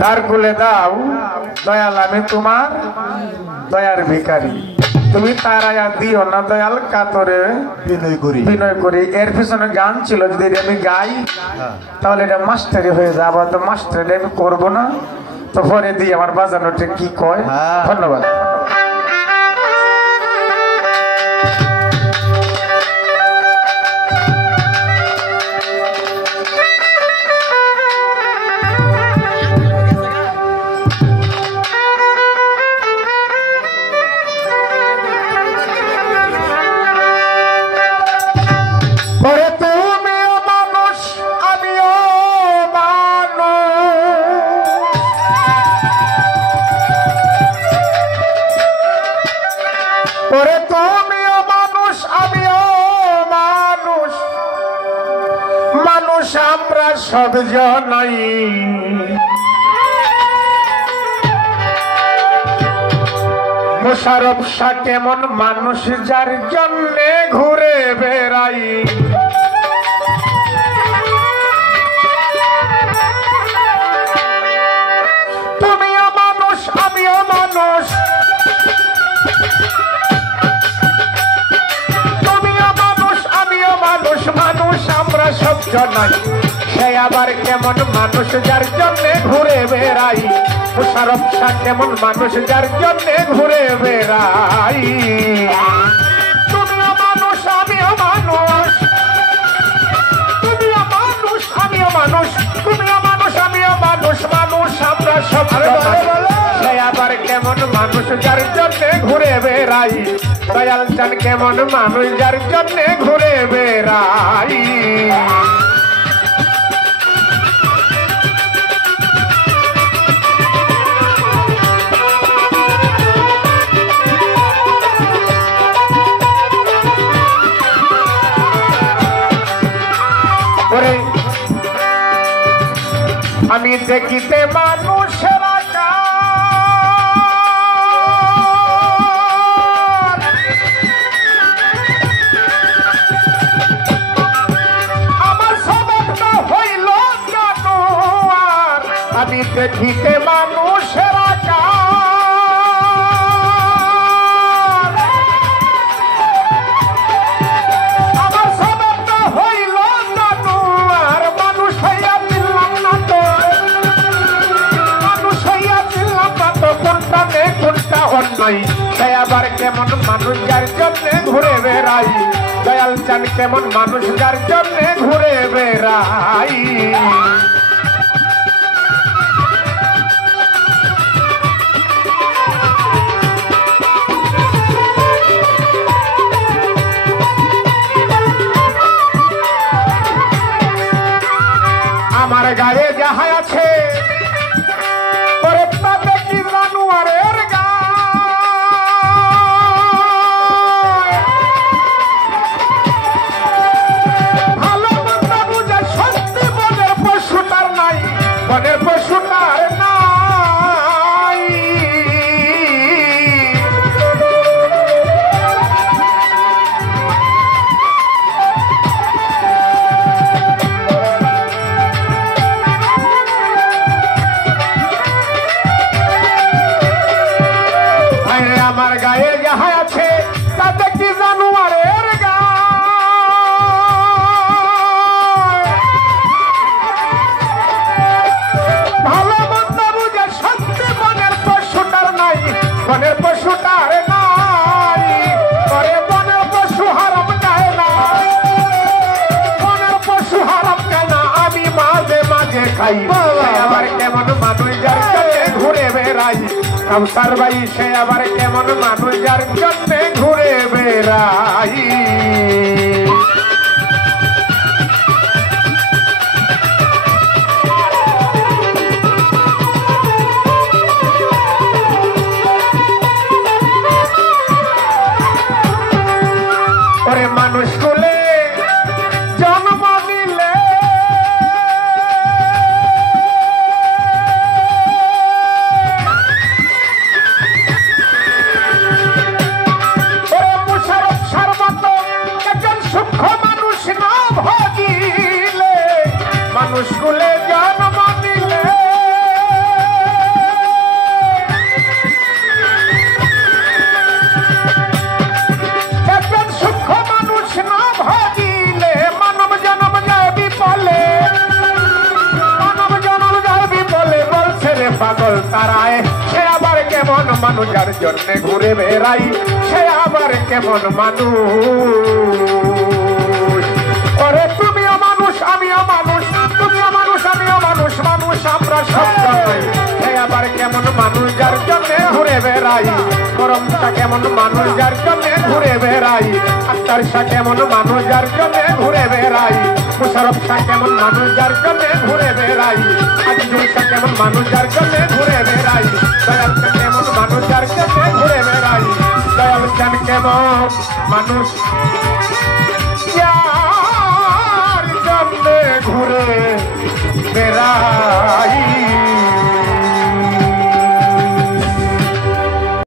দার কুলে দাও দয়াল আমি তোমার দয়ার ভিখারি তুমি তার আয়া দিও না দয়াল কাতরে বিনয় করি এর পিছনে গান ছিল যদি আমি গাই তাহলে এটা মাস্টারি হয়ে যাবে আবার তো মাস্টারি আমি করবো না তো পরে দিয়ে আমার বাজানোটা কি কয় ধন্যবাদ আমরা সব জনাই মোশারফ শাহ কেমন মানুষ যার জন্যে ঘুরে বেড়াই তুমিও মানুষ আমিও মানুষ মানুষ আমরা সব জনাই সে আবার কেমন মানুষ যার জন্যে ঘুরে বেড়াই মোশারফ শাহ কেমন মানুষ যার জন্যে ঘুরে বেড়াই তুমিও মানুষ আমিও মানুষ তুমিও মানুষ আমিও মানুষ তুমিও মানুষ আমিও মানুষ মানুষ আমরা সব সে আবার কেমন মানুষ যার জন্যে ঘুরে বেড়াই দয়াল চান কেমন মানুষ যার জন্যে ঘুরে বেড়াই আমি দেখিতে মানুষের আমি দেখিতে মানুষের আমার সবটা হইল জানু আর মানুষ হইয়া দিলাম না তো মানুষ হইয়া দিলাম না তো কোনটা নে কোনটা অন্যায় সে আবার কেমন মানুষ যার জন্যে ঘুরে বেড়াই দয়াল চান কেমন মানুষ যার জন্যে ঘুরে বেড়াই আমার গায়ে যাহা আছে তাতে কি জানুয়ারের ভালো মন্দ বুঝে সত্যি বনের পশুটার নাই বনের পশুটার নাই আমার গায়ে যাহা আছে তাতে কি জানুয়ারের ভালো মন্দ বুঝে সত্যি বনের পশুটার নাই বনের পশুটার নাই পরে বনের পশু হারাম যায় না বনের পশু হারাম যায় না আমি মাঝে মাঝে খাই আবার কেমন মানুষ যার জন্যে ঘুরে বেড়াই কাউসার ভাই সে আবার কেমন মানুষ যার জন্যে ঘুরে বেড়াই ওরে মানুষ কুলে জন্ম নিলে ওরে মোশারফ শাহর মতো একজন সূক্ষ্ম পাগল তারায় সে আবার কেমন মানুষ যার জন্য ঘুরে বেড়াই সে আবার কেমন মানুষ ওরে তুমিও মানুষ আমিও মানুষ তুমিও মানুষ আমিও মানুষ মানুষ আমরা সব জন্যই সে আবার কেমন মানুষ যার জন্য ঘুরে বেড়াই করমটা কেমন মানুষ যার জন্য ঘুরে বেড়াই আক্তার শাহ কেমন মানুষ যার জন্য ঘুরে বেড়াই মুশারফ শাহ কেমন মানুষ যার জন্য ঘুরে বেড়াই আজিজুল শাহ কেমন মানুষ যার জন্য ঘুরে বেড়াই দয়াল শাহ কেমন মানুষ যার জন্য ঘুরে বেড়াই দয়াল চাঁদ কেমন মানুষ